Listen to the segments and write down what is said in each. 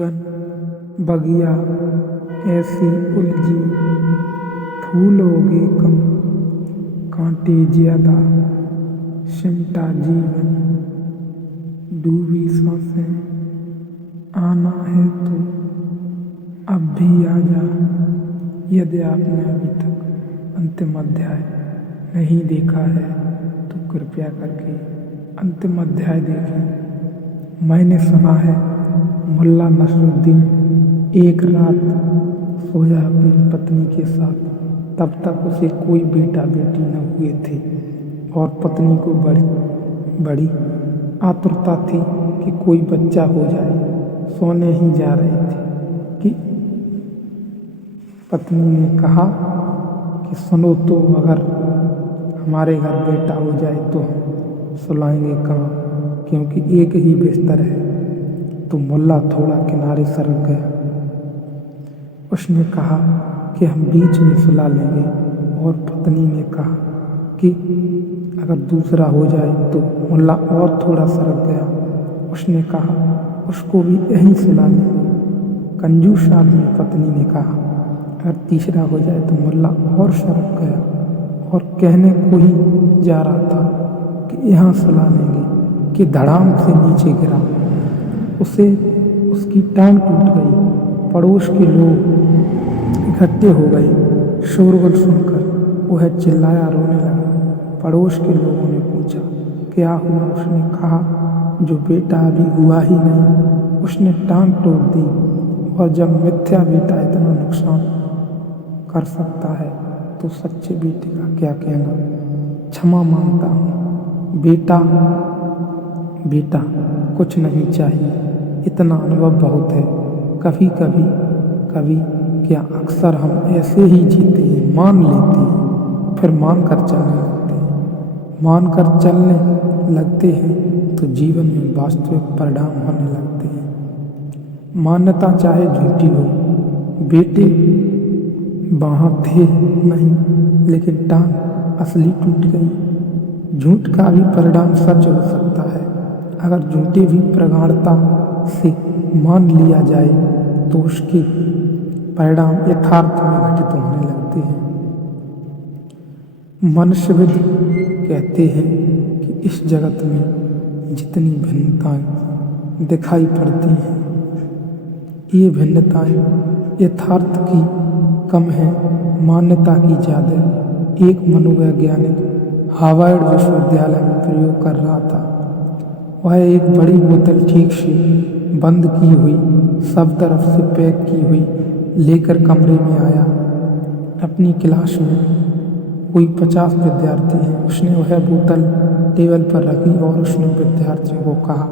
जीवन बगिया ऐसी उलझी, फूलोगे कम कांटे ज्यादा, सिमटा जीवन डूबी सांसें। आना है तो अब भी आ जा। यदि आपने अभी तक अंतिम अध्याय नहीं देखा है तो कृपया करके अंतिम अध्याय देखें। मैंने सुना है मुल्ला नसरुद्दीन एक रात सोया अपनी पत्नी के साथ, तब तक उसे कोई बेटा बेटी न हुए थे और पत्नी को बड़ी आतुरता थी कि कोई बच्चा हो जाए। सोने ही जा रही थी कि पत्नी ने कहा कि सुनो तो, अगर हमारे घर बेटा हो जाए तो हम सुलाएंगे कहाँ, क्योंकि एक ही बिस्तर है। तो मुल्ला थोड़ा किनारे सरक गया। उसने कहा कि हम बीच में सुला लेंगे, और पत्नी ने कहा कि अगर दूसरा हो जाए तो। मुल्ला और थोड़ा सरक गया। उसने कहा उसको भी यहीं सुला लेंगे। कंजूस आदमी पत्नी ने कहा अगर तीसरा हो जाए तो। मुल्ला और सरक गया और कहने को ही जा रहा था कि यहाँ सुला लेंगे कि धड़ाम से नीचे गिरा। उसकी टांग टूट गई। पड़ोस के लोग इकट्ठे हो गए। शोरगुल सुनकर वह चिल्लाया, रोने लगा। पड़ोस के लोगों ने पूछा क्या हुआ। उसने कहा जो बेटा अभी हुआ ही नहीं, उसने टांग तोड़ दी। और जब मिथ्या बेटा इतना नुकसान कर सकता है तो सच्चे बेटे का क्या कहना। क्षमा मांगता हूँ बेटा कुछ नहीं चाहिए, इतना अनुभव बहुत है। कभी क्या अक्सर हम ऐसे ही जीते हैं, मान लेते हैं, फिर मानकर चलने लगते हैं तो जीवन में वास्तविक परिणाम होने लगते हैं। मान्यता चाहे झूठी हो, बेटे वहाँ थे नहीं, लेकिन टांग असली टूट गई। झूठ का भी परिणाम सच हो सकता है। अगर झूठे भी प्रगाढ़ता से मान लिया जाए तो उसके परिणाम यथार्थ में घटित होने लगते हैं। मनुष्यविद कहते हैं कि इस जगत में जितनी भिन्नताएं दिखाई पड़ती हैं, ये भिन्नताएं यथार्थ की कम है, मान्यता की ज़्यादा। एक मनोवैज्ञानिक हार्वर्ड विश्वविद्यालय में प्रयोग कर रहा था। वह एक बड़ी बोतल ठीक से बंद की हुई, सब तरफ से पैक की हुई लेकर कमरे में आया। अपनी क्लास में कोई 50 विद्यार्थी हैं। उसने वह बोतल टेबल पर रखी और उसने विद्यार्थियों को कहा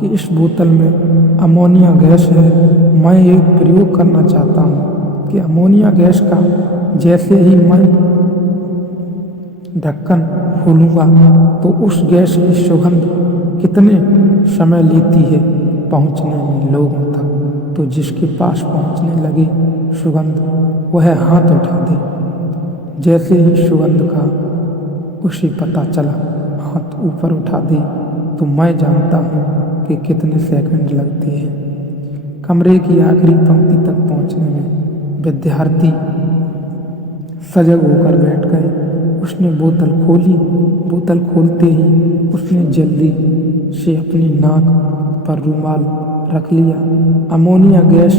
कि इस बोतल में अमोनिया गैस है। मैं एक प्रयोग करना चाहता हूँ कि अमोनिया गैस का जैसे ही मैं ढक्कन खोलूँगा तो उस गैस की सुगंध कितने समय लेती है पहुँचने में लोगों तक। तो जिसके पास पहुँचने लगे सुगंध, वह हाथ उठा दे। जैसे ही सुगंध का उसे पता चला, हाथ ऊपर उठा दे, तो मैं जानता हूँ कि कितने सेकंड लगते हैं। कमरे की आखिरी पंक्ति तक पहुँचने में विद्यार्थी सजग होकर बैठ गए। उसने बोतल खोली। बोतल खोलते ही उसने जल्दी से अपनी नाक पर रुमाल रख लिया। अमोनिया गैस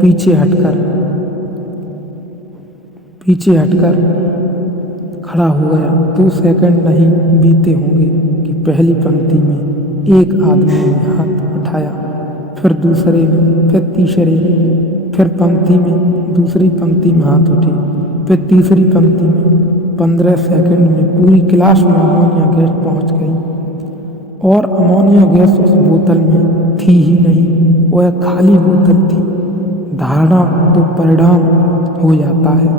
पीछे हटकर खड़ा हो गया। 2 सेकंड नहीं बीते होंगे कि पहली पंक्ति में एक आदमी ने हाथ उठाया, फिर दूसरे में, फिर तीसरे में, फिर पंक्ति में, दूसरी पंक्ति में हाथ उठे, फिर तीसरी पंक्ति में। 15 सेकंड में पूरी क्लास में अमोनिया गैस पहुंच गई। और अमोनिया गैस उस बोतल में थी ही नहीं, वह खाली बोतल थी। धारणा तो परिणाम हो जाता है,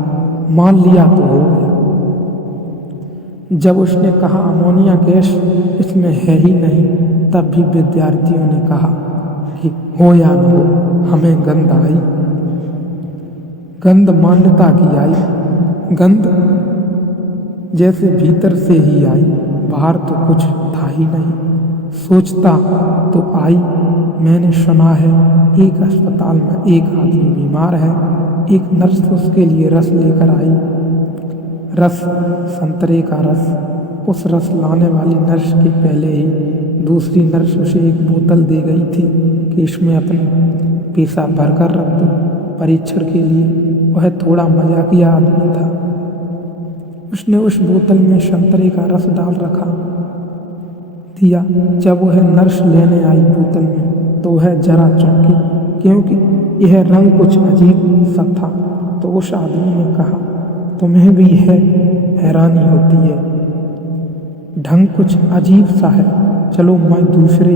मान लिया तो हो गया। जब उसने कहा अमोनिया गैस इसमें है ही नहीं, तब भी विद्यार्थियों ने कहा कि हो या न हो, हमें गंध आई। गंध मान्यता की आई। गंध जैसे भीतर से ही आई, बाहर तो कुछ था ही नहीं। सोचता तो आई। मैंने सुना है एक अस्पताल में एक आदमी बीमार है, एक नर्स उसके लिए रस लेकर आई। रस, संतरे का रस। उस रस लाने वाली नर्स के पहले ही दूसरी नर्स उसे एक बोतल दे गई थी कि इसमें अपना पेशाब भरकर रख दो परीक्षण के लिए। वह थोड़ा मजाकिया आदमी था। उसने उस बोतल में संतरे का रस डाल रखा दिया। जब वह नर्स लेने आई बोतल में तो वह जरा चौंकी, क्योंकि यह रंग कुछ अजीब सा था। तो उस आदमी ने कहा, तुम्हें भी है हैरानी होती है, ढंग कुछ अजीब सा है। चलो मैं दूसरे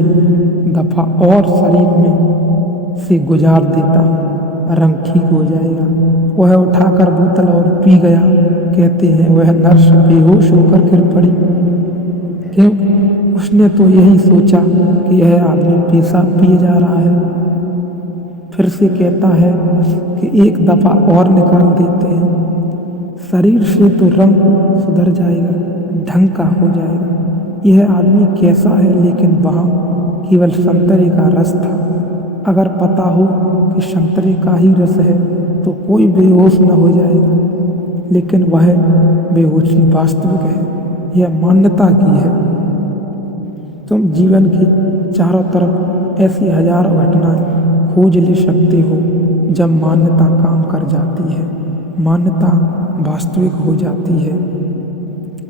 दफा और शरीर में से गुजार देता हूँ, रंग ठीक हो जाएगा। वह उठाकर बोतल और पी गया। कहते हैं वह नर्स बेहोश होकर गिर पड़ी, क्योंकि उसने तो यही सोचा कि यह आदमी पेशाब पिए जा रहा है। फिर से कहता है कि एक दफा और निकाल देते हैं, शरीर से तो रंग सुधर जाएगा, ढंग का हो जाएगा। यह आदमी कैसा है, लेकिन वहाँ केवल संतरे का रस था। अगर पता हो कि संतरे का ही रस है तो कोई बेहोश न हो जाएगा, लेकिन वह बेहोशी वास्तविक है, यह मान्यता की है। तुम जीवन की चारों तरफ ऐसी हजारों घटनाएं खोज ले सकते हो जब मान्यता काम कर जाती है, मान्यता वास्तविक हो जाती है।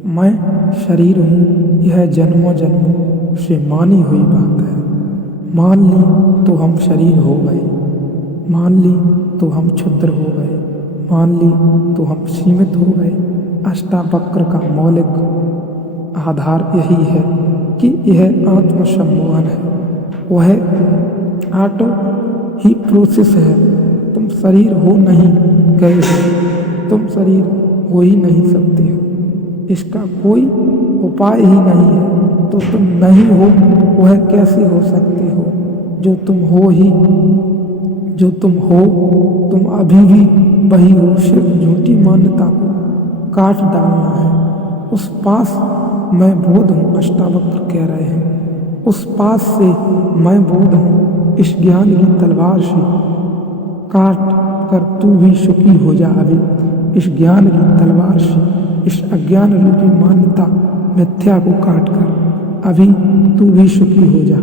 मैं शरीर हूँ, यह जन्मों जन्मों से मानी हुई बात है। मान ली तो हम शरीर हो गए, मान ली तो हम क्षुद्र हो गए, मान ली तो हम सीमित हो गए। अष्टावक्र का मौलिक आधार यही है कि यह आत्मसम्मोहन है, वह ऑटो ही प्रोसेस है। तुम शरीर हो नहीं गए हो, तुम शरीर हो ही नहीं सकते हो, इसका कोई उपाय ही नहीं है। तो तुम नहीं हो वह कैसे हो सकते हो? जो तुम हो ही, जो तुम हो तुम अभी भी वही हो। सिर्फ झूठी मान्यता को काट डालना है। उस पास मैं बोध हूँ, अष्टावक्र कह रहे हैं, उस पास से मैं बोध हूँ, इस ज्ञान की तलवार से काट कर तू भी सुखी हो जा। अभी इस ज्ञान की तलवार से इस अज्ञान रूपी मान्यता मिथ्या को काट कर अभी तू भी सुखी हो जा।